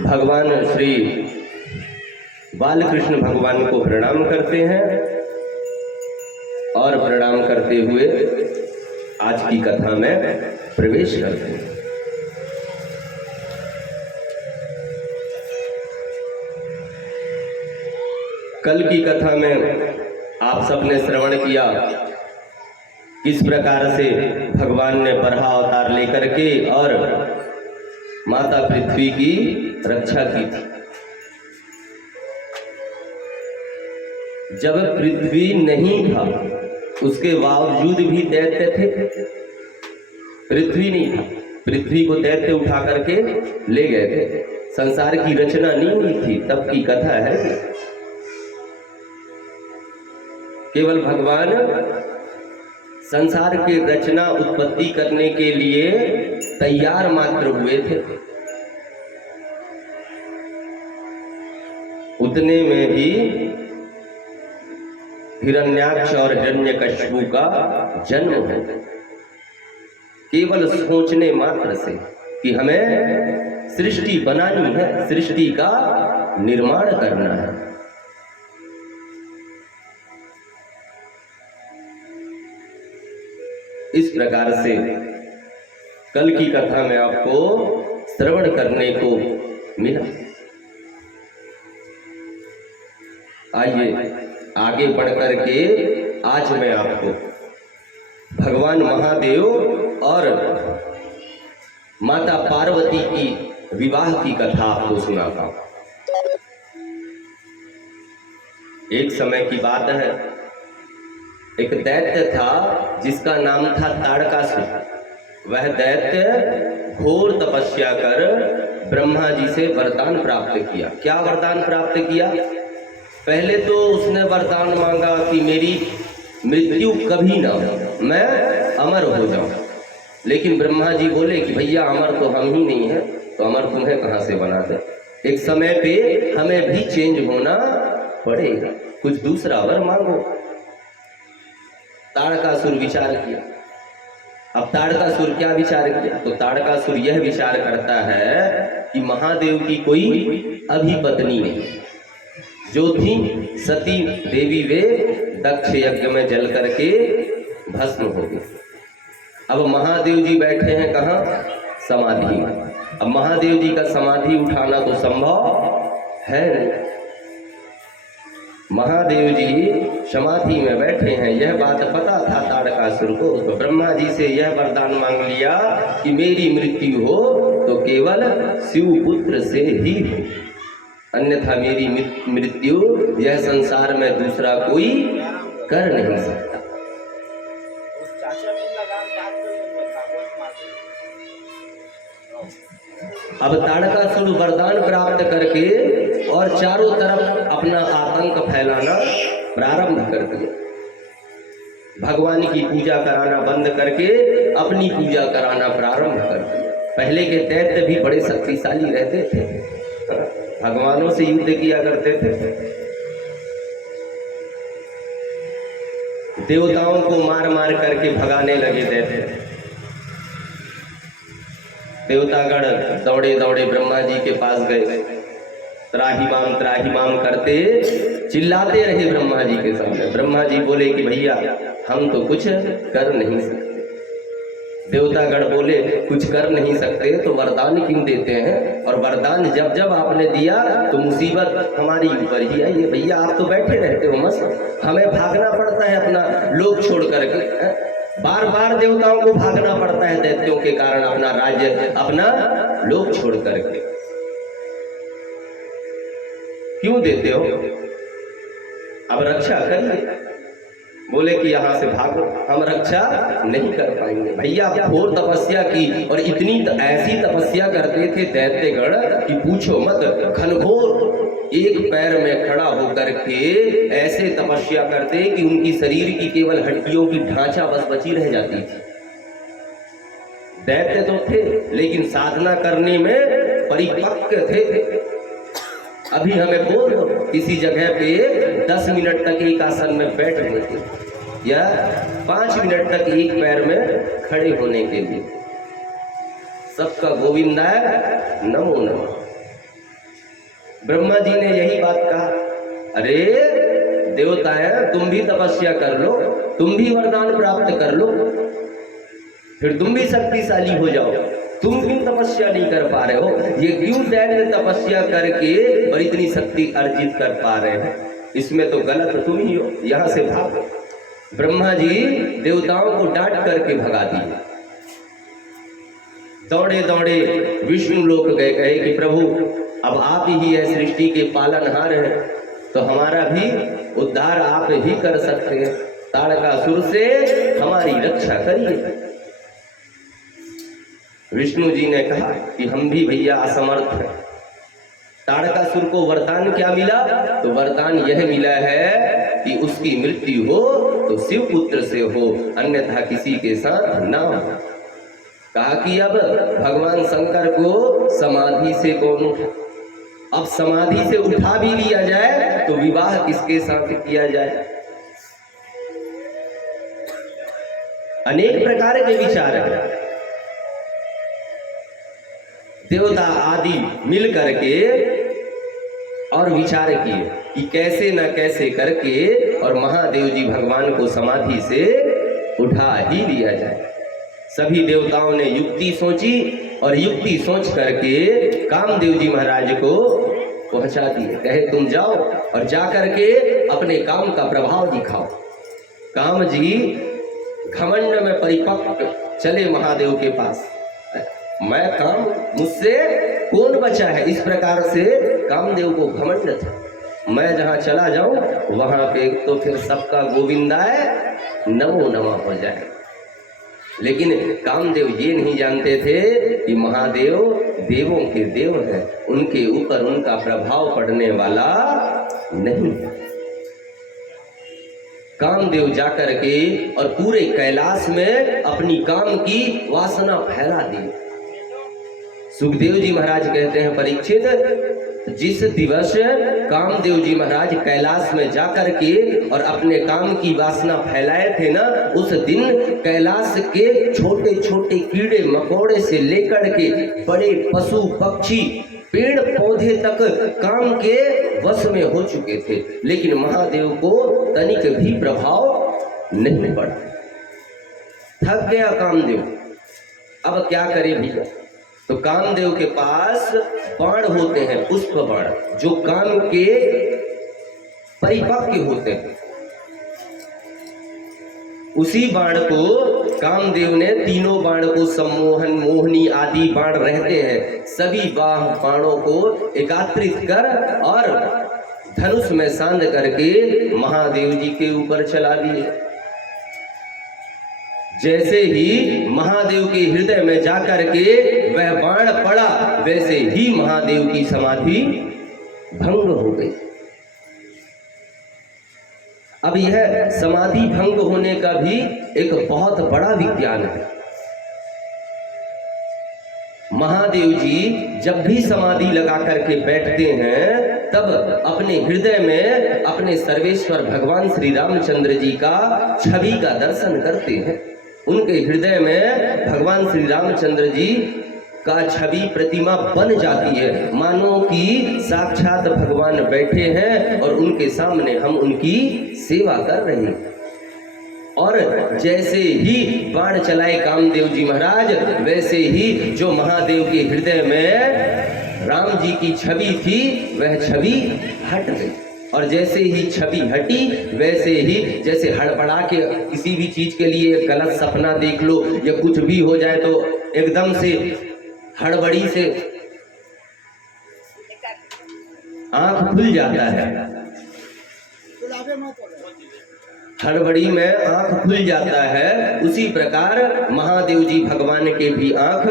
भगवान श्री बालकृष्ण भगवान को प्रणाम करते हैं और प्रणाम करते हुए आज की कथा में प्रवेश करते हैं। कल की कथा में आप सबने श्रवण किया किस प्रकार से भगवान ने बराह अवतार लेकर के और माता पृथ्वी की रक्षा की थी। जब पृथ्वी नहीं था उसके बावजूद भी दैत्य थे। पृथ्वी नहीं था, पृथ्वी को दैत्य उठा करके ले गए थे। संसार की रचना नहीं हुई थी, तब की कथा है। केवल भगवान संसार की रचना उत्पत्ति करने के लिए तैयार मात्र हुए थे। उतने में ही हिरण्याक्ष और हिरण्यकश्यप का जन्म हो गया। केवल सोचने मात्र से कि हमें सृष्टि बनानी है, सृष्टि का निर्माण करना है। इस प्रकार से कल की कथा में आपको श्रवण करने को मिला। आइए आगे बढ़कर के आज मैं आपको भगवान महादेव और माता पार्वती की विवाह की कथा आपको सुनाता हूं। एक समय की बात है, एक दैत्य था जिसका नाम था ताड़कासुर। वह दैत्य घोर तपस्या कर ब्रह्मा जी से वरदान प्राप्त किया। क्या वरदान प्राप्त किया? पहले तो उसने वरदान मांगा कि मेरी मृत्यु कभी ना हो, मैं अमर हो जाऊं। लेकिन ब्रह्मा जी बोले कि भैया अमर तो हम ही नहीं है, तो अमर तुम्हें कहां से बना दे। एक समय पे हमें भी चेंज होना पड़ेगा, कुछ दूसरा वर मांगो। ताड़कासुर विचार किया। अब ताड़कासुर क्या विचार किया? तो ताड़कासुर यह विचार करता है कि महादेव की कोई अभी पत्नी नहीं, जो थी सती देवी वे दक्ष यज्ञ में जल करके भस्म हो गई। अब महादेव जी बैठे हैं कहाँ? समाधि में। अब महादेव जी का समाधि उठाना तो संभव है नहीं। महादेव जी समाधि में बैठे हैं, यह बात पता था ताड़कासुर को। तो ब्रह्मा जी से यह वरदान मांग लिया कि मेरी मृत्यु हो तो केवल शिव पुत्र से ही हो, अन्यथा मेरी मृत्यु यह संसार में दूसरा कोई कर नहीं सकता। अब ताड़कासुर वरदान प्राप्त करके और चारों तरफ अपना आतंक फैलाना प्रारंभ कर दिया। भगवान की पूजा कराना बंद करके अपनी पूजा कराना प्रारंभ कर दिया। पहले के दैत्य भी बड़े शक्तिशाली रहते थे, भगवानों से युद्ध किया करते थे, देवताओं को मार मार करके भगाने लगे दैत्य। देवतागण दौड़े दौड़े ब्रह्मा जी के पास गए, त्राहिमाम करते चिल्लाते रहे ब्रह्मा जी के सामने। ब्रह्मा जी बोले कि भैया हम तो कुछ कर नहीं सकते। देवतागण बोले कुछ कर नहीं सकते तो वरदान क्यों देते हैं? और वरदान जब जब आपने दिया तो मुसीबत हमारी ऊपर ही आई है। भैया आप तो बैठे रहते हो मस्त, हमें भागना पड़ता है अपना लोक छोड़ करके। बार बार देवताओं को भागना पड़ता है दैत्यों के कारण, अपना राज्य अपना लोक छोड़ करके। क्यों देते हो? अब रक्षा करिए। बोले कि यहां से भागो, हम रक्षा नहीं कर पाएंगे। भैया घोर तपस्या की और इतनी ऐसी तपस्या करते थे दैत्यगण कि पूछो मत। घनघोर एक पैर में खड़ा होकर के ऐसे तपस्या करते कि उनकी शरीर की केवल हड्डियों की ढांचा बस बची रह जाती थी। दैत्य तो थे लेकिन साधना करने में परिपक्व थे। अभी हमें बोल किसी जगह पे 10 मिनट तक एक आसन में बैठ गए थे या 5 मिनट तक एक पैर में खड़े होने के लिए सबका गोविंदाय नमो नमः। ब्रह्मा जी ने यही बात कहा, अरे देवताएं तुम भी तपस्या कर लो, तुम भी वरदान प्राप्त कर लो, फिर तुम भी शक्तिशाली हो जाओ, तुम क्यों तपस्या नहीं कर पा रहे हो? ये क्यों दैत्य तपस्या करके और इतनी शक्ति अर्जित कर पा रहे हैं? इसमें तो गलत तुम ही हो, यहां से भागो। ब्रह्मा जी देवताओं को डांट करके भगा दिए। दौड़े दौड़े विष्णु लोक गए, कहे कि प्रभु अब आप ही है सृष्टि के पालनहार हैं, तो हमारा भी उद्धार आप ही कर सकते हैं, ताड़कासुर से हमारी रक्षा करिए। विष्णु जी ने कहा कि हम भी भैया असमर्थ हैं। ताड़कासुर को वरदान क्या मिला? तो वरदान यह मिला है कि उसकी मृत्यु हो तो शिव पुत्र से हो, अन्यथा किसी के साथ ना हो। कहा कि अब भगवान शंकर को समाधि से कौन उठा? अब समाधि से उठा भी लिया जाए तो विवाह किसके साथ किया जाए? अनेक प्रकार के विचार हैं। देवता आदि मिल करके और विचार किए कि कैसे न कैसे करके और महादेव जी भगवान को समाधि से उठा ही लिया जाए। सभी देवताओं ने युक्ति सोची और युक्ति सोच करके कामदेव जी महाराज को पहुंचा दिए। कहे तुम जाओ और जा करके अपने काम का प्रभाव दिखाओ। काम जी घमंड में परिपक्व चले महादेव के पास। मैं काम, मुझसे कौन बचा है? इस प्रकार से कामदेव को घमंड था। मैं जहां चला जाऊं वहां पे तो फिर सबका गोविंदाय नमो नमः हो जाए। लेकिन कामदेव ये नहीं जानते थे कि महादेव देवों के देव हैं, उनके ऊपर उनका प्रभाव पड़ने वाला नहीं। कामदेव जाकर के और पूरे कैलाश में अपनी काम की वासना फैला दी। सुखदेव जी महाराज कहते हैं, परीक्षित, जिस दिवस कामदेव जी महाराज कैलाश में जाकर के और अपने काम की वासना फैलाए थे ना, उस दिन कैलाश के छोटे छोटे कीड़े मकोड़े से लेकर के बड़े पशु पक्षी पेड़ पौधे तक काम के वश में हो चुके थे, लेकिन महादेव को तनिक भी प्रभाव नहीं पड़ा। थक गया कामदेव, अब क्या करे भैया? तो कामदेव के पास बाण होते हैं, पुष्प बाण, जो काम के परिपक्व होते हैं। उसी बाण को कामदेव ने, तीनों बाण को, सम्मोहन, मोहनी आदि बाण रहते हैं, सभी बाणों को एकत्रित कर और धनुष में सांध करके महादेव जी के ऊपर चला दिए। जैसे ही महादेव के हृदय में जाकर के वह बाण पड़ा, वैसे ही महादेव की समाधि भंग हो गई। अब यह समाधि भंग होने का भी एक बहुत बड़ा विज्ञान है। महादेव जी जब भी समाधि लगा करके बैठते हैं, तब अपने हृदय में अपने सर्वेश्वर भगवान श्री रामचंद्र जी का छवि का दर्शन करते हैं। उनके हृदय में भगवान श्री रामचंद्र जी का छवि प्रतिमा बन जाती है, मानो कि साक्षात भगवान बैठे हैं और उनके सामने हम उनकी सेवा कर रहे हैं। और जैसे ही बाण चलाए कामदेव जी महाराज, वैसे ही जो महादेव के हृदय में राम जी की छवि थी, वह छवि हट गई। और जैसे ही छवि हटी, वैसे ही जैसे हड़बड़ा के किसी भी चीज के लिए गलत सपना देख लो या कुछ भी हो जाए तो एकदम से हड़बड़ी से आंख खुल जाता है, हड़बड़ी में आंख खुल जाता है। उसी प्रकार महादेव जी भगवान के भी आंख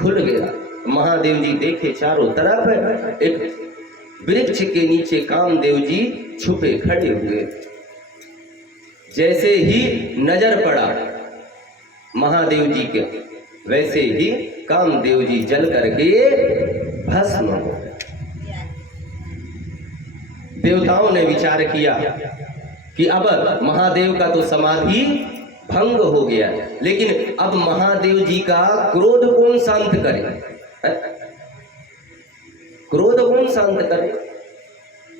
खुल गया। महादेव जी देखे चारों तरफ, एक वृक्ष के नीचे कामदेव जी छुपे खड़े हुए। जैसे ही नजर पड़ा महादेव जी के, वैसे ही कामदेव जी जल करके भस्म हो गए। देवताओं ने विचार किया कि अब महादेव का तो समाधि भंग हो गया। लेकिन अब महादेव जी का क्रोध कौन शांत करे? क्रोध कौन शांत करे?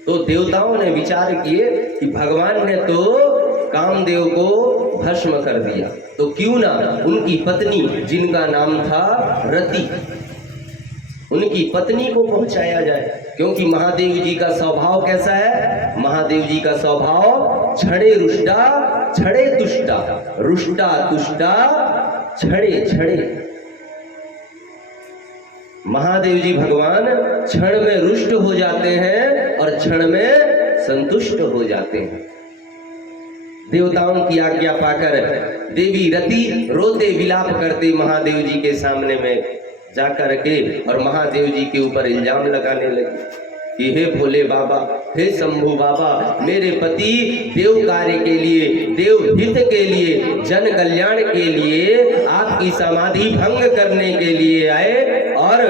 तो देवताओं ने विचार किए कि भगवान ने तो कामदेव को भस्म कर दिया, तो क्यों ना उनकी पत्नी जिनका नाम था रति, उनकी पत्नी को पहुंचाया जाए। क्योंकि महादेव जी का स्वभाव कैसा है? महादेव जी का स्वभाव छड़े रुष्टा छड़े तुष्टा, रुष्टा तुष्टा छड़े छड़े। महादेव जी भगवान क्षण में रुष्ट हो जाते हैं और क्षण में संतुष्ट हो जाते हैं। देवताओं की आज्ञा पाकर देवी रति रोते विलाप करते महादेव जी के सामने में जाकर के और महादेव जी के ऊपर इल्जाम लगाने लगी कि हे भोले बाबा, हे शंभु बाबा, मेरे पति देव कार्य के लिए, देव हित के लिए, जन कल्याण के लिए आपकी समाधि भंग करने के लिए आए और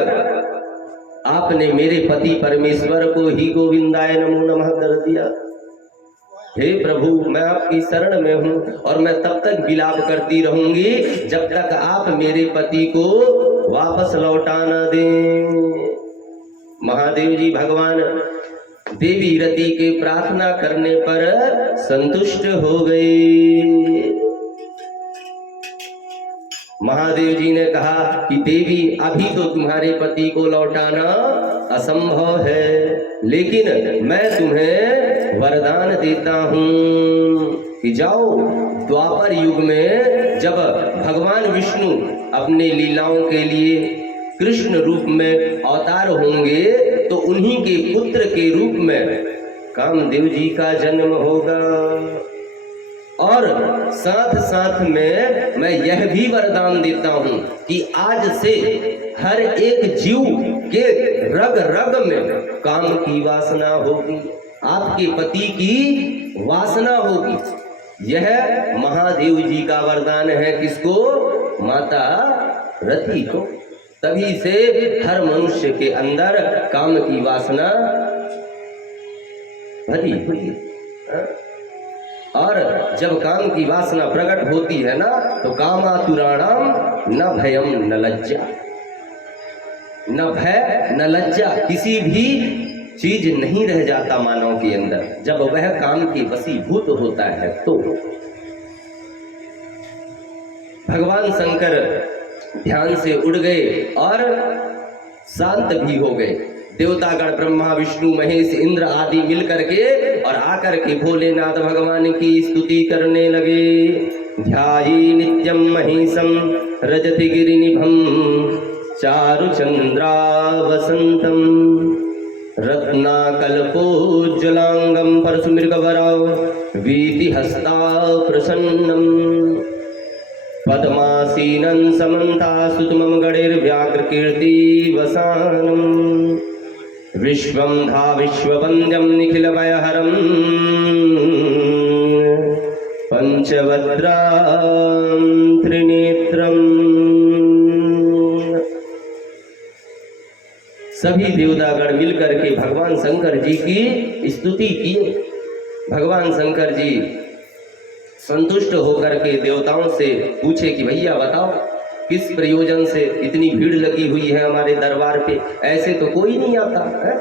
आपने मेरे पति परमेश्वर को ही गोविंदाय नमो नमः कर दिया। हे प्रभु, मैं आपकी शरण में हूँ और मैं तब तक विलाप करती रहूंगी जब तक आप मेरे पति को वापस लौटा न दें। महादेव जी भगवान देवी रति के प्रार्थना करने पर संतुष्ट हो गए। महादेव जी ने कहा कि देवी, अभी तो तुम्हारे पति को लौटाना असंभव है, लेकिन मैं तुम्हें वरदान देता हूँ कि जाओ, द्वापर युग में जब भगवान विष्णु अपने लीलाओं के लिए कृष्ण रूप में अवतार होंगे तो उन्हीं के पुत्र के रूप में कामदेव जी का जन्म होगा। और साथ साथ में मैं यह भी वरदान देता हूं कि आज से हर एक जीव के रग रग में काम की वासना होगी, आपके पति की वासना होगी। यह महादेव जी का वरदान है। किसको? माता रति को। तभी से हर मनुष्य के अंदर काम की वासना भरी हुई है। और जब काम की वासना प्रकट होती है ना, तो कामातुराणाम न भयम न लज्जा, न भय न लज्जा, किसी भी चीज नहीं रह जाता मानव के अंदर जब वह काम के वशीभूत होता है। तो भगवान शंकर ध्यान से उड़ गए और शांत भी हो गए। देवतागण ब्रह्मा विष्णु महेश इंद्र आदि मिल करके और आकर के भोलेनाथ भगवान की स्तुति करने लगे। ध्याये नित्यम महेशम रजति गिरिनिभम चारुचंद्रा वसंतम रत्नाकल्पोज्ज्वलांगम परशुमृगवराव वीतिहस्ता प्रसन्नम पद्मासीनं समन्तासुतमं गणैर्व्याघ्रकीर्ति वसानं विश्वं धा विश्ववन्द्यं निखिलभयहरं पंचवक्त्रां त्रिनेत्रं। सभी देवतागण मिलकर के भगवान शंकर जी की स्तुति किए। भगवान शंकर जी संतुष्ट होकर के देवताओं से पूछे कि भैया बताओ, किस प्रयोजन से इतनी भीड़ लगी हुई है हमारे दरबार पे? ऐसे तो कोई नहीं आता है,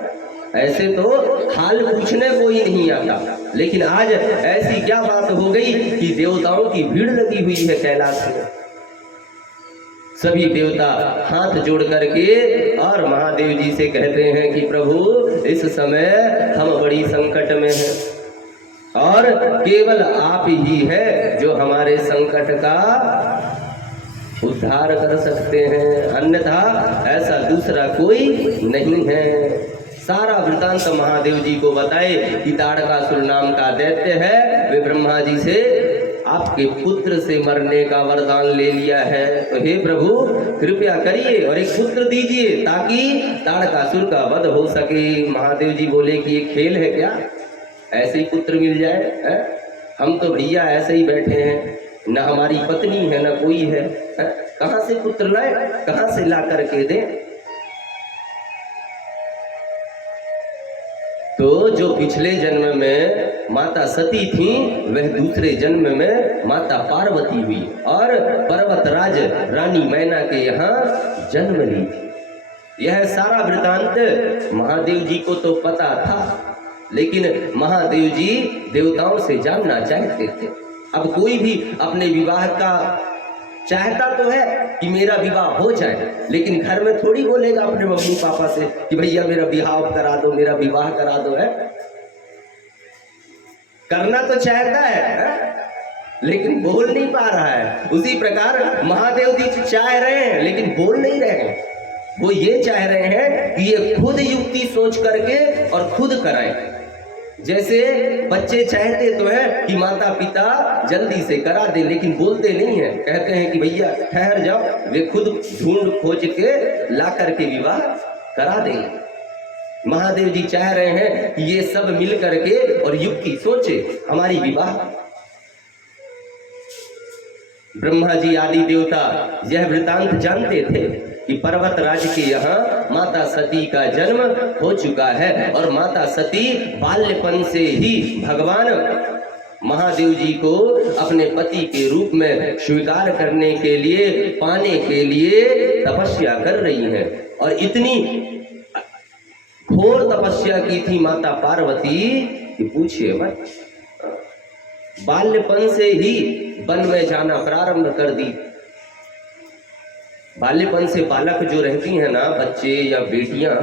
ऐसे तो हाल पूछने कोई नहीं आता, लेकिन आज ऐसी क्या बात हो गई कि देवताओं की भीड़ लगी हुई है कैलाश में। सभी देवता हाथ जोड़ करके और महादेव जी से कहते हैं कि प्रभु, इस समय हम बड़ी संकट में हैं और केवल आप ही है जो हमारे संकट का उद्धार कर सकते हैं, अन्यथा ऐसा दूसरा कोई नहीं है। सारा वृतांत महादेव जी को बताए कि ताड़कासुर नाम का दैत्य है, वे ब्रह्मा जी से आपके पुत्र से मरने का वरदान ले लिया है, तो हे प्रभु कृपया करिए और एक पुत्र दीजिए ताकि ताड़कासुर का वध हो सके। महादेव जी बोले कि ये खेल है क्या, ऐसे ही पुत्र मिल जाए है? हम तो भैया ऐसे ही बैठे हैं, न हमारी पत्नी है न कोई है, कहां से पुत्र लाए, कहां से ला करके दें? तो जो पिछले जन्म में माता सती थी, वह दूसरे जन्म में माता पार्वती हुई और पर्वतराज रानी मैना के यहाँ जन्म ली थी। यह सारा वृतांत महादेव जी को तो पता था, लेकिन महादेव जी देवताओं से जानना चाहते थे। अब कोई भी अपने विवाह का चाहता तो है कि मेरा विवाह हो जाए, लेकिन घर में थोड़ी बोलेगा अपने मम्मी पापा से कि भैया मेरा विवाह करा दो, मेरा विवाह करा दो। है करना तो चाहता है, लेकिन बोल नहीं पा रहा है। उसी प्रकार महादेव जी चाह रहे हैं लेकिन बोल नहीं रहे हैं। वो ये चाह रहे हैं कि ये खुद युक्ति सोच करके और खुद कराएं। जैसे बच्चे चाहते तो है कि माता पिता जल्दी से करा दे, लेकिन बोलते नहीं है, कहते हैं कि भैया ठहर जाओ, वे खुद ढूंढ खोज के ला करके विवाह करा देंगे। महादेव जी चाह रहे हैं कि ये सब मिल करके और युक्ति सोचे हमारी विवाह। ब्रह्मा जी आदि देवता यह वृतांत जानते थे कि पर्वत राज के यहाँ माता सती का जन्म हो चुका है और माता सती बाल्यपन से ही भगवान महादेव जी को अपने पति के रूप में स्वीकार करने के लिए, पाने के लिए तपस्या कर रही हैं। और इतनी घोर तपस्या की थी माता पार्वती कि पूछिए मत। बाल्यपन से ही वन में जाना प्रारंभ कर दी। बाल्यपन से बालक जो रहती हैं ना, बच्चे या बेटियां,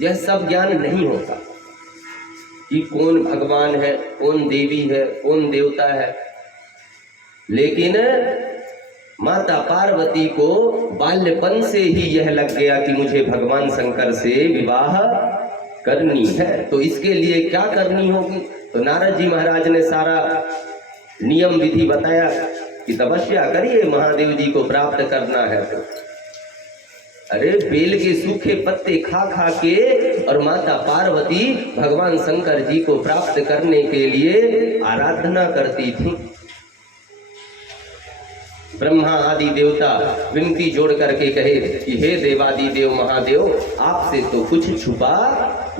यह सब ज्ञान नहीं होता कि कौन भगवान है, कौन देवी है, कौन देवता है। लेकिन माता पार्वती को बाल्यपन से ही यह लग गया कि मुझे भगवान शंकर से विवाह करनी है। तो इसके लिए क्या करनी होगी? तो नारद जी महाराज ने सारा नियम विधि बताया कि तपस्या करिए, महादेव जी को प्राप्त करना है। तो अरे बेल के सूखे पत्ते खा खा के और माता पार्वती भगवान शंकर जी को प्राप्त करने के लिए आराधना करती थी। ब्रह्मा आदि देवता विनती जोड़ करके कहे कि हे देवादि देव महादेव, आपसे तो कुछ छुपा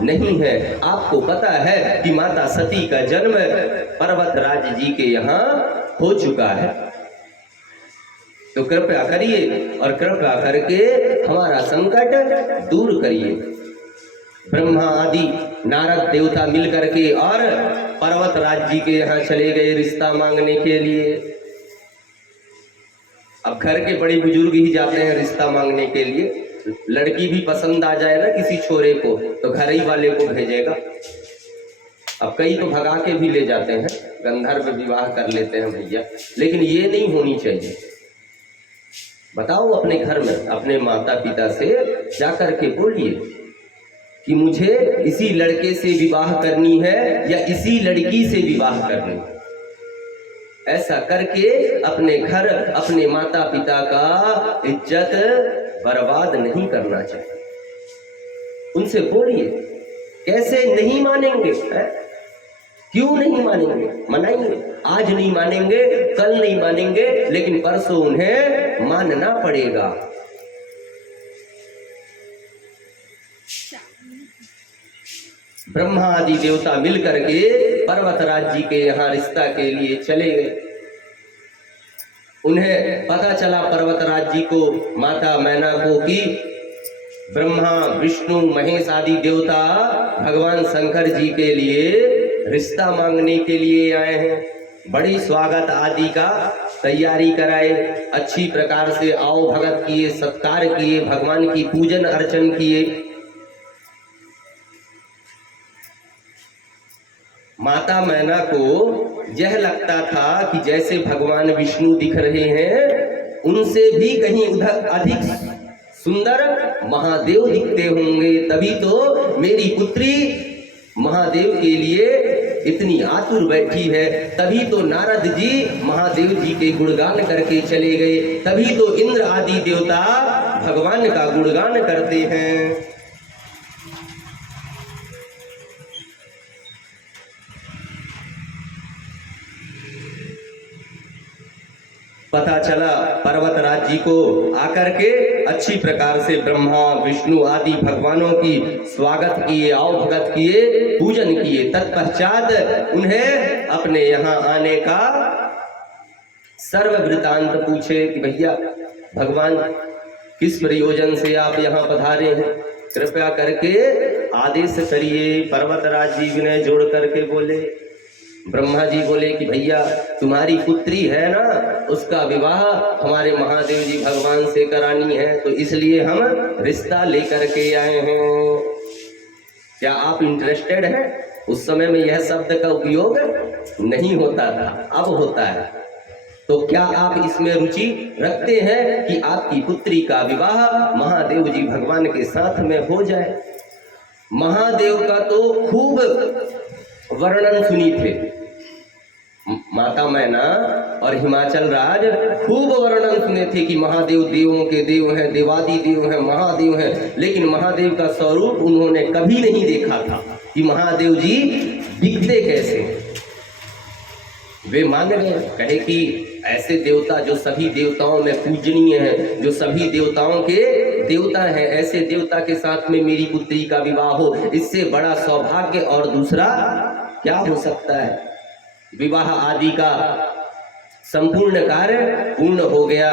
नहीं है। आपको पता है कि माता सती का जन्म पर्वत राज जी के यहाँ हो चुका है, तो कृपया करिए और कृपा करके हमारा संकट दूर करिए। ब्रह्मा आदि नारद देवता मिल करके और पर्वत राज जी के यहाँ चले गए रिश्ता मांगने के लिए। अब घर के बड़े बुजुर्ग ही जाते हैं रिश्ता मांगने के लिए। लड़की भी पसंद आ जाए ना किसी छोरे को तो घर ही वाले को भेजेगा। अब कई तो भगा के भी ले जाते हैं, गंधर्व विवाह कर लेते हैं भैया, लेकिन ये नहीं होनी चाहिए। बताओ अपने घर में अपने माता पिता से जाकर के बोलिए कि मुझे इसी लड़के से विवाह करनी है या इसी लड़की से विवाह करनी है। ऐसा करके अपने घर, अपने माता पिता का इज्जत बर्बाद नहीं करना चाहिए। उनसे बोलिए, कैसे नहीं मानेंगे है? क्यों नहीं मानेंगे? मनाएंगे। आज नहीं मानेंगे, कल नहीं मानेंगे, लेकिन परसों उन्हें मानना पड़ेगा। ब्रह्मा आदि देवता मिलकर के पर्वतराज जी के यहाँ रिश्ता के लिए चले गए। उन्हें पता चला पर्वतराज जी को, माता मैना को, कि ब्रह्मा विष्णु महेश आदि देवता भगवान शंकर जी के लिए रिश्ता मांगने के लिए आए हैं। बड़ी स्वागत आदि का तैयारी कराए, अच्छी प्रकार से आओ भगत किए, सत्कार किए, भगवान की पूजन अर्चन किए। माता मैना को यह लगता था कि जैसे भगवान विष्णु दिख रहे हैं, उनसे भी कहीं उधर अधिक सुंदर महादेव दिखते होंगे, तभी तो मेरी पुत्री महादेव के लिए इतनी आतुर बैठी है। तभी तो नारद जी महादेव जी के गुणगान करके चले गए, तभी तो इंद्र आदि देवता भगवान का गुणगान करते हैं। पता चला पर्वतराज जी को आकर के अच्छी प्रकार से ब्रह्मा विष्णु आदि भगवानों की स्वागत किए, आवभगत किए, पूजन किए। तत्पश्चात उन्हें अपने यहाँ आने का सर्व वृतांत पूछे कि भैया भगवान किस प्रयोजन से आप यहाँ पधारे हैं, कृपया करके आदेश करिए। पर्वतराज जी विनय जोड़ करके बोले। ब्रह्मा जी बोले कि भैया तुम्हारी पुत्री है ना, उसका विवाह हमारे महादेव जी भगवान से करानी है, तो इसलिए हम रिश्ता लेकर के आए हैं। क्या आप इंटरेस्टेड हैं? उस समय में यह शब्द का उपयोग नहीं होता था, अब होता है। तो क्या आप इसमें रुचि रखते हैं कि आपकी पुत्री का विवाह महादेव जी भगवान के साथ में हो जाए? महादेव का तो खूब वर्णन सुनी थे, माता मैना और हिमाचल राज खूब वर्णन सुने थे कि महादेव देवों के देव हैं, देवादि देव हैं, महादेव हैं, लेकिन महादेव का स्वरूप उन्होंने कभी नहीं देखा था कि महादेव जी दिखते कैसे। वे मान गए, कहे कि ऐसे देवता जो सभी देवताओं में पूजनीय हैं, जो सभी देवताओं के देवता हैं, ऐसे देवता के साथ में मेरी पुत्री का विवाह हो, इससे बड़ा सौभाग्य और दूसरा क्या हो सकता है। विवाह आदि का संपूर्ण कार्य पूर्ण हो गया,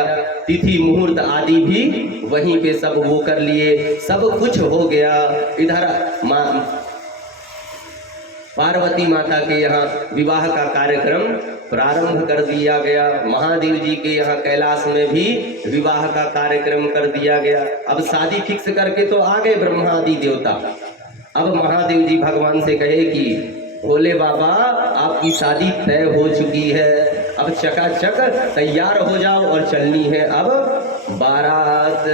तिथि मुहूर्त आदि भी वहीं पे सब वो कर लिए, सब कुछ हो गया। इधर पार्वती माता के यहाँ विवाह का कार्यक्रम प्रारंभ कर दिया गया। महादेव जी के यहाँ कैलाश में भी विवाह का कार्यक्रम कर दिया गया। अब शादी फिक्स करके तो आ गए ब्रह्मा आदि देवता। अब महादेव जी भगवान से कहे कि भोले बाबा आपकी शादी तय हो चुकी है, अब चकाचक तैयार हो जाओ और चलनी है अब बारात।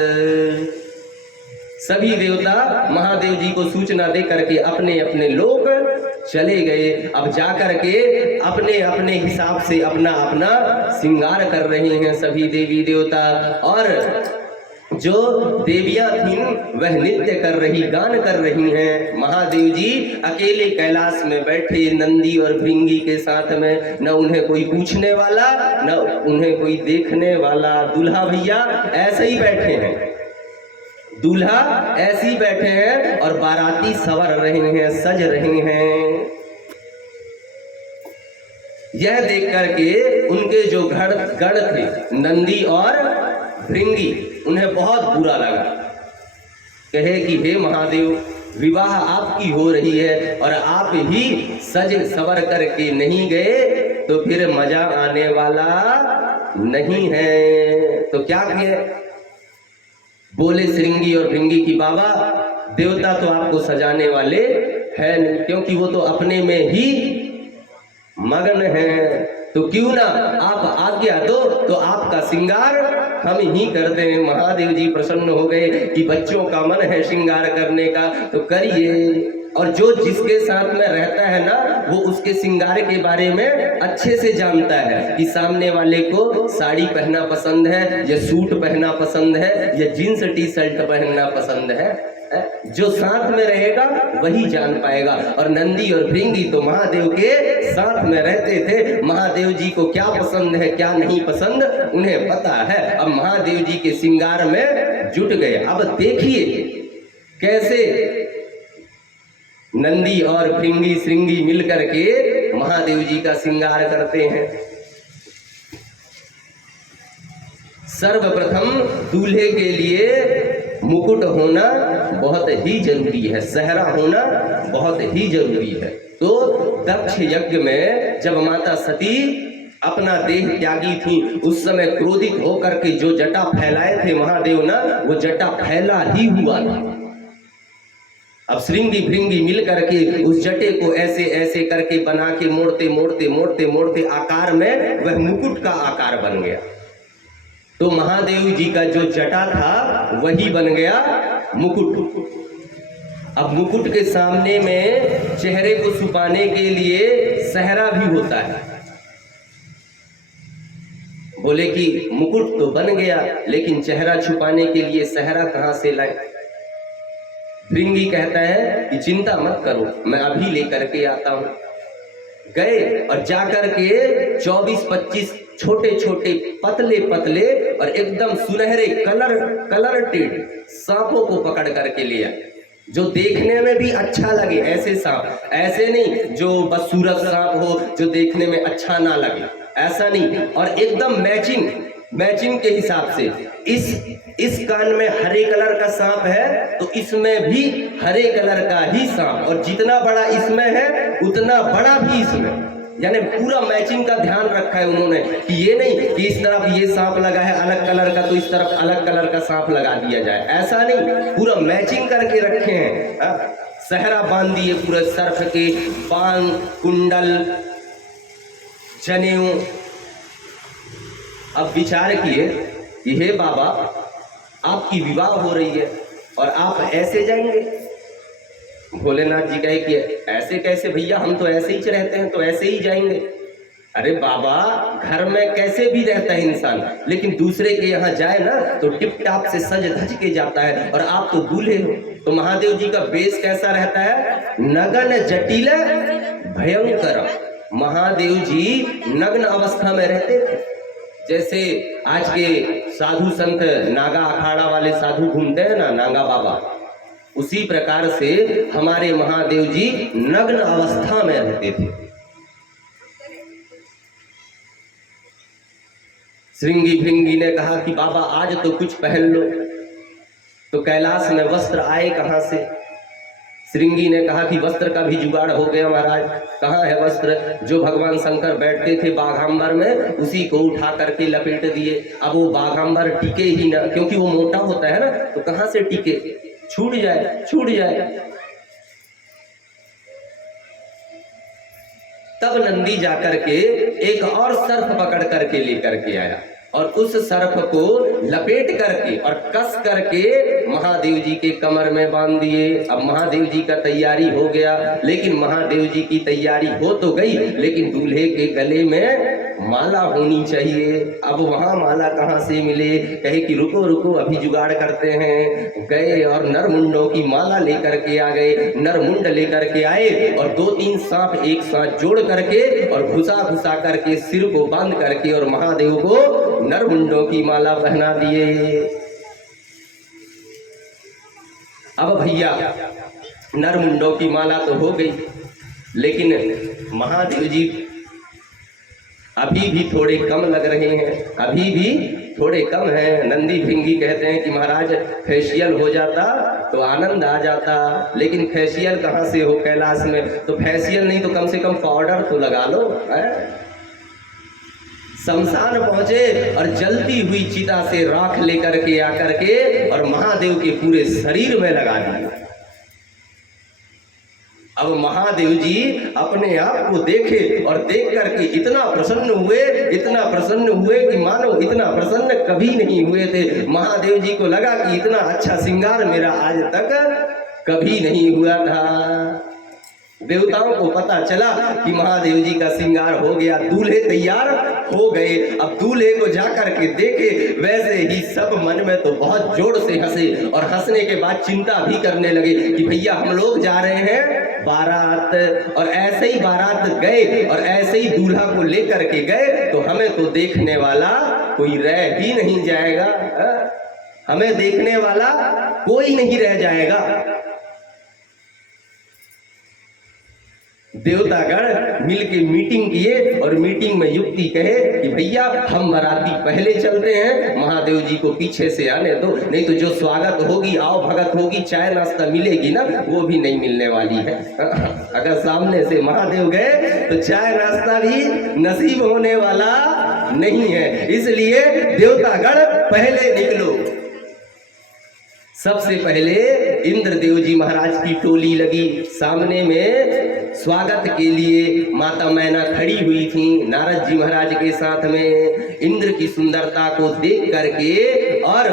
सभी देवता महादेव जी को सूचना दे करके अपने अपने लोग चले गए। अब जाकर के अपने अपने हिसाब से अपना अपना श्रृंगार कर रहे हैं सभी देवी देवता, और जो देवियां थीं वह नृत्य कर रही, गान कर रही हैं। महादेव जी अकेले कैलाश में बैठे नंदी और भृंगी के साथ में, न उन्हें कोई पूछने वाला न उन्हें कोई देखने वाला। दूल्हा भैया ऐसे ही बैठे हैं, दूल्हा ऐसे ही बैठे हैं और बाराती सवर रहे हैं, सज रहे हैं। यह देख करके उनके जो गण थे नंदी और भृंगी, उन्हें बहुत बुरा लगा। कहे कि हे महादेव, विवाह आपकी हो रही है और आप ही सज सवर करके नहीं गए तो फिर मजा आने वाला नहीं है। तो क्या किए? बोले श्रृंगी और भृंगी की बाबा देवता तो आपको सजाने वाले है नहीं, क्योंकि वो तो अपने में ही मग्न हैं। तो क्यों ना आप आज्ञा दो तो आपका श्रृंगार हम ही कर दें। महादेव जी प्रसन्न हो गए कि बच्चों का मन है श्रृंगार करने का, तो करिए। और जो जिसके साथ में रहता है ना, वो उसके श्रृंगार के बारे में अच्छे से जानता है कि सामने वाले को साड़ी पहनना पसंद है या सूट पहनना पसंद है या जींस टी शर्ट पहनना पसंद है। जो साथ में रहेगा वही जान पाएगा। और नंदी और भृंगी तो महादेव के साथ में रहते थे, महादेव जी को क्या पसंद है क्या नहीं पसंद उन्हें पता है। अब महादेव जी के श्रृंगार में जुट गए। अब देखिए कैसे नंदी और भृंगी श्रृंगी मिलकर के महादेव जी का श्रृंगार करते हैं। सर्वप्रथम दूल्हे के लिए मुकुट होना बहुत ही जरूरी है, सहरा होना बहुत ही जरूरी है। तो दक्ष यज्ञ में जब माता सती अपना देह त्यागी थी, उस समय क्रोधित होकर के जो जटा फैलाए थे महादेव ना, वो जटा फैला ही हुआ था। अब श्रृंगी भृंगी मिल करके उस जटे को ऐसे ऐसे करके बना के मोड़ते मोड़ते मोड़ते मोड़ते आकार में वह मुकुट का आकार बन गया। तो महादेव जी का जो जटा था वही बन गया मुकुट। अब मुकुट के सामने में चेहरे को छुपाने के लिए सहरा भी होता है। बोले कि मुकुट तो बन गया, लेकिन चेहरा छुपाने के लिए सहरा कहां से लाए? भृंगी कहता है कि चिंता मत करो, मैं अभी लेकर के आता हूं। गए और जाकर के 24-25 छोटे छोटे पतले पतले और एकदम सुनहरे कलरटेड सांपों को पकड़ करके लिया, जो देखने में भी अच्छा लगे। ऐसे सांप, ऐसे नहीं जो बदसूरत सांप हो जो देखने में अच्छा ना लगे, ऐसा नहीं। और एकदम मैचिंग के हिसाब से इस कान में हरे कलर का सांप है तो इसमें भी हरे कलर का ही सांप, और जितना बड़ा इसमें है उतना बड़ा भी इसमें, यानी पूरा मैचिंग का ध्यान रखा है उन्होंने कि ये नहीं कि इस तरफ ये सांप लगा है अलग कलर का तो इस तरफ अलग कलर का सांप लगा दिया जाए, ऐसा नहीं, पूरा मैचिंग करके रखे हैं। सहरा बांध दिए पूरे सर्फ के, बांग, कुंडल, जनेऊ। अब विचार किए कि हे बाबा, आपकी विवाह हो रही है और आप ऐसे जाएंगे। भोलेनाथ जी कहे कि ऐसे कैसे भैया, हम तो ऐसे ही रहते हैं तो ऐसे ही जाएंगे। अरे बाबा, घर में कैसे भी रहता है इंसान, लेकिन दूसरे के यहाँ जाए ना तो टिप टाप से सज धज के जाता है, और आप तो दूल्हे हो। तो महादेव जी का बेस कैसा रहता है? नगन जटिल भयंकर। महादेव जी नग्न अवस्था में रहते थे। जैसे आज के साधु संत नागा अखाड़ा वाले साधु घूमते हैं ना, नागा बाबा, उसी प्रकार से हमारे महादेव जी नग्न अवस्था में रहते थे। श्रृंगी भृंगी ने कहा कि बाबा आज तो कुछ पहन लो, तो कैलाश में वस्त्र आए कहां से? श्रृंगी ने कहा कि वस्त्र का भी जुगाड़ हो गया महाराज। कहाँ है वस्त्र? जो भगवान शंकर बैठते थे बाघांबर में, उसी को उठा करके लपेट दिए। अब वो बाघांबर टिके ही ना, क्योंकि वो मोटा होता है ना, तो कहाँ से टिके, छूट जाए। तब नंदी जाकर के एक और सर्प पकड़ करके लेकर के आया, और उस सर्प को लपेट करके और कस करके महादेव जी के कमर में बांध दिए। अब महादेव जी का तैयारी हो गया, लेकिन महादेव जी की तैयारी हो तो गई, लेकिन दूल्हे के गले में माला होनी चाहिए। अब वहां माला कहाँ से मिले? कहे कि रुको रुको अभी जुगाड़ करते हैं। गए और नरमुंडों की माला लेकर के आ गए, नरमुंड लेकर के आए, और 2-3 सांप एक साथ जोड़ करके और घुसा करके सिर को बांध करके और महादेव को नरमुंडों की माला पहना दिए। अब भैया नरमुंडों की माला तो हो गई, लेकिन महादेव जी अभी भी थोड़े कम लग रहे हैं, अभी भी थोड़े कम हैं। नंदी भृंगी कहते हैं कि महाराज फेशियल हो जाता तो आनंद आ जाता, लेकिन फेशियल कहाँ से हो कैलाश में? तो फेशियल नहीं तो कम से कम पाउडर तो लगा लो। शमशान पहुंचे और जलती हुई चिता से राख लेकर के आकर के और महादेव के पूरे शरीर में लगा दिया। अब महादेव जी अपने आप को देखे और देख करके इतना प्रसन्न हुए कि मानो इतना प्रसन्न कभी नहीं हुए थे। महादेव जी को लगा कि इतना अच्छा श्रृंगार मेरा आज तक कभी नहीं हुआ था। देवताओं को पता चला कि महादेव जी का श्रृंगार हो गया, दूल्हे तैयार हो गए। अब दूल्हे को जाकर के देखे, वैसे ही सब मन में तो बहुत जोर से हंसे, और हंसने के बाद चिंता भी करने लगे कि भैया हम लोग जा रहे हैं बारात, और ऐसे ही बारात गए और ऐसे ही दूल्हा को लेकर के गए तो हमें तो देखने वाला कोई रह ही नहीं जाएगा, हमें देखने वाला कोई नहीं रह जाएगा। देवतागण मिलके मीटिंग किए और मीटिंग में युक्ति कहे कि भैया हम बाराती पहले चलते हैं, महादेव जी को पीछे से आने दो, नहीं तो जो स्वागत होगी, आओ भगत होगी, चाय नाश्ता मिलेगी ना, वो भी नहीं मिलने वाली है। अगर सामने से महादेव गए तो चाय नाश्ता भी नसीब होने वाला नहीं है। इसलिए देवतागण पहले निकलो। सबसे पहले इंद्रदेव जी महाराज की टोली लगी, सामने में स्वागत के लिए माता मैना खड़ी हुई थी नारद जी महाराज के साथ में। इंद्र की सुंदरता को देख करके और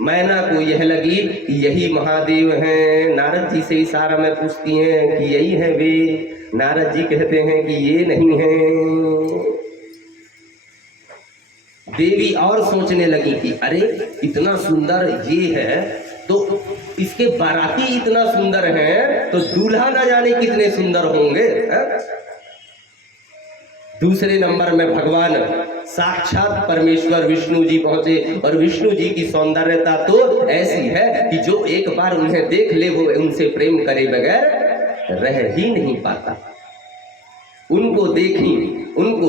मैना को यह लगी कि यही महादेव हैं। नारद जी से इशारा में पूछती हैं कि यही है वे। नारद जी कहते हैं कि ये नहीं है। देवी और सोचने लगी कि अरे इतना सुंदर ये है तो इसके बाराती इतना सुंदर हैं तो दूल्हा न जाने कितने सुंदर होंगे। दूसरे नंबर में भगवान साक्षात परमेश्वर विष्णु जी पहुंचे, और विष्णु जी की सौंदर्यता तो ऐसी है कि जो एक बार उन्हें देख ले वो उनसे प्रेम करे बगैर रह ही नहीं पाता। उनको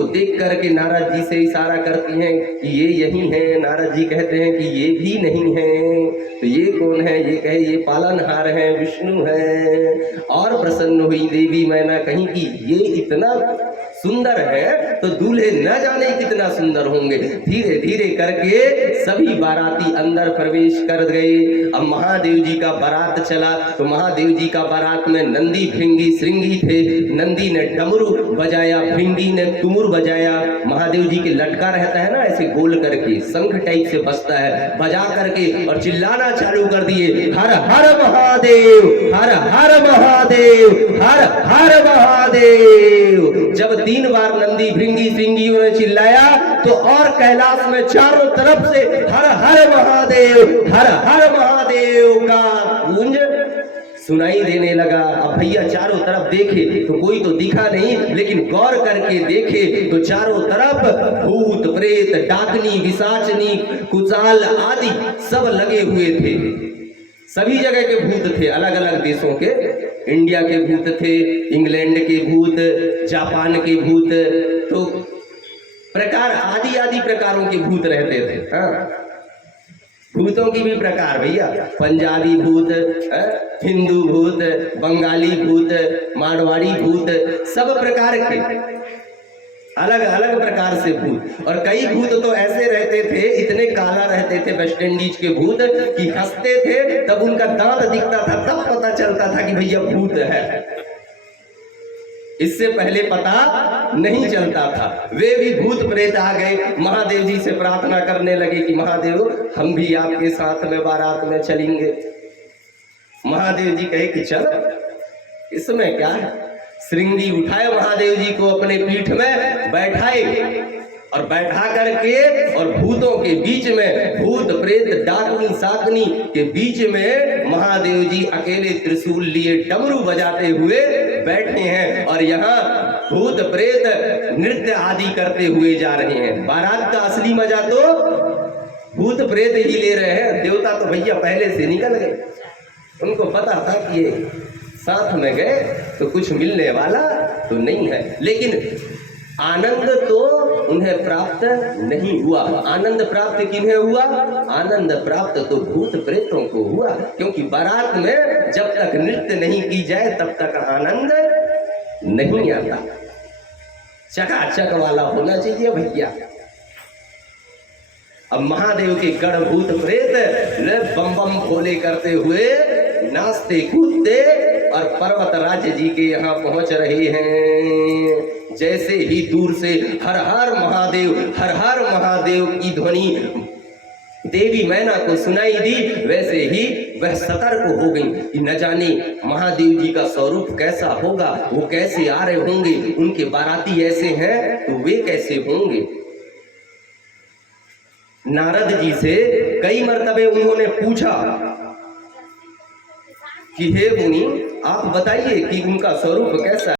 देख करके नारद जी से इशारा करती हैं कि ये यही है। नारद जी कहते हैं कि ये भी नहीं है, तो ये कौन है? ये कहे ये पालनहार है, विष्णु है। और प्रसन्न हुई देवी मैना, कहीं कि ये इतना सुंदर है तो दूल्हे न जाने कितना सुंदर होंगे। धीरे धीरे करके सभी बाराती अंदर प्रवेश कर गए। अब महादेव जी का बारात चला, तो महादेव जी का बारात में नंदी भृंगी श्रृंगी थे। नंदी ने डमरू बजाया, भृंगी ने तुमुर बजाया। महादेव जी के लटका रहता है ना ऐसे गोल करके, शंख टाइप से बजता है, बजा करके और चिल्लाना चालू कर दिए, हर हर महादेव, हर हर महादेव, हर हर महादेव। जब 3 बार नंदी भृंगी श्रृंगियों ने चिल्लाया तो और कैलाश में चारों तरफ से हर हर महादेव, हर हर महादेव का गूंज सुनाई देने लगा। अब भैया चारों तरफ देखे तो कोई तो दिखा नहीं, लेकिन गौर करके देखे तो चारों तरफ भूत प्रेत डाकनी विसाचनी कुचाल आदि सब लगे हुए थे। सभी जगह के भूत थे, अलग अलग देशों के, इंडिया के भूत थे, इंग्लैंड के भूत, जापान के भूत, तो प्रकार आदि आदि प्रकारों के भूत रहते थे। हाँ, भूतों की भी प्रकार भैया, पंजाबी भूत, हिंदू भूत, बंगाली भूत, मारवाड़ी भूत, सब प्रकार के अलग अलग प्रकार से भूत। और कई भूत तो ऐसे रहते थे, इतने काला रहते थे वेस्ट इंडीज के भूत कि हंसते थे तब उनका दांत दिखता था, तब पता चलता था कि भैया भूत है। इससे पहले पता नहीं चलता था। वे भी भूत प्रेत आ गए, महादेव जी से प्रार्थना करने लगे कि महादेव हम भी आपके साथ में बारात में चलेंगे। महादेव जी कहे कि चल, इसमें क्या है। श्रृंगी उठाए महादेव जी को अपने पीठ में बैठाए और बैठा करके और भूतों के बीच में, भूत प्रेत डाकनी साकनी के बीच में महादेव जी अकेले त्रिशूल लिए डमरू बजाते हुए बैठे हैं और यहाँ भूत प्रेत नृत्य आदि करते हुए जा रहे हैं। बारात का असली मजा तो भूत प्रेत ही ले रहे हैं, देवता तो भैया पहले से निकल गए। उनको पता था कि ये साथ में गए तो कुछ मिलने वाला तो नहीं है, लेकिन आनंद तो उन्हें प्राप्त नहीं हुआ। आनंद प्राप्त किन्हें हुआ? आनंद प्राप्त तो भूत प्रेतों को हुआ, क्योंकि बारात में जब तक नृत्य नहीं की जाए तब तक आनंद नहीं आता। चकाचक वाला होना चाहिए भैया। अब महादेव के गढ़ भूत प्रेत बम बम भोले करते हुए नाचते कूदते और पर्वत राज्य जी के यहाँ पहुंच रहे हैं। जैसे ही दूर से हर हर महादेव की ध्वनि देवी मैना को सुनाई दी, वैसे ही वह सतर्क हो गई कि न जाने महादेव जी का स्वरूप कैसा होगा, वो कैसे आ रहे होंगे, उनके बाराती ऐसे हैं तो वे कैसे होंगे। नारद जी से कई मर्तबे उन्होंने पूछा कि हे मुनि आप बताइए कि उनका स्वरूप कैसा